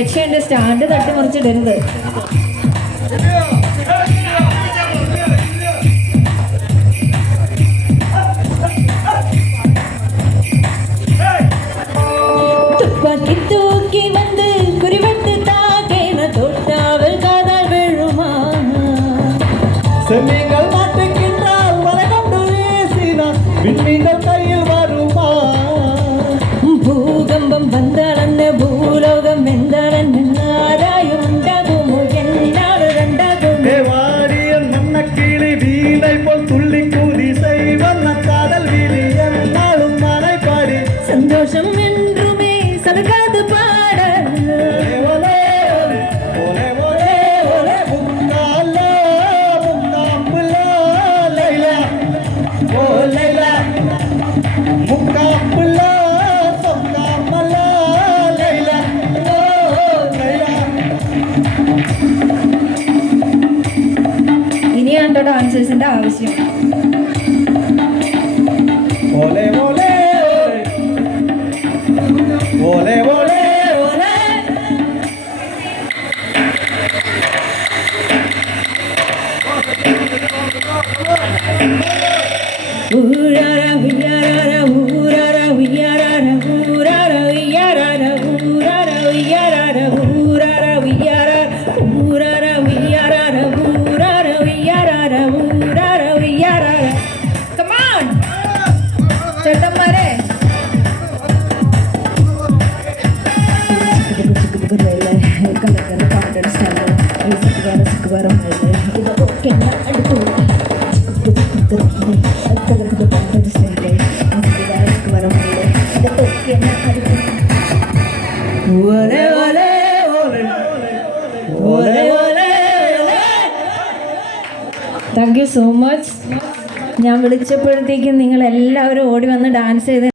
രക്ഷയുണ്ട്, stand തട്ടി മുറിച്ചിടരുത്. துப்பாக்கி தூக்கி வந்து குறிவட்டு தாக்கேன தொட்டாவல் காதால் விழுமா? செம்மிகள் மாட்டுக்கின்றால் வரைகொண்டு வீசினான் விண்மீன்கள் கையில் வருமா? பூகம்பம் வந்தாளன்னு பூலோகம் வெந்தாளன்னு ஆராயம் உண்டாகுமோ என்னாடு ரெண்டாகும்? வாடிய மன்ன கிளி வீணை போல் துள்ளி கூதி செய்வன் காதல் வீதி என்னாலும் மனை பாடி சந்தோஷம் என்றுமே சலகாது பாட. ഇനിയാണ്ടോ ഡാൻസേഴ്സിന്റെ ആവശ്യം. ഓലേ ഓലേ ഓലേ ഓലേ ഓലേ ഊരാര ഉയ്യാരാര ഊരാര ഉയ്യാരാര ഊരാര ഉയ്യാരാര ഊരാര ഉയ്യാരാര ഊരാര ഉയ്യാരാര ഊരാര ഉയ്യാരാര ഊരാര ഉയ്യാരാര ഊരാര ഉയ്യാരാര. Come on ചേട്ടന്മാരെ. Thank you so much. ഞാൻ വിളിച്ചപ്പോഴത്തേക്കും നിങ്ങൾ എല്ലാവരും ഓടി വന്ന് ഡാൻസ് ചെയ്ത്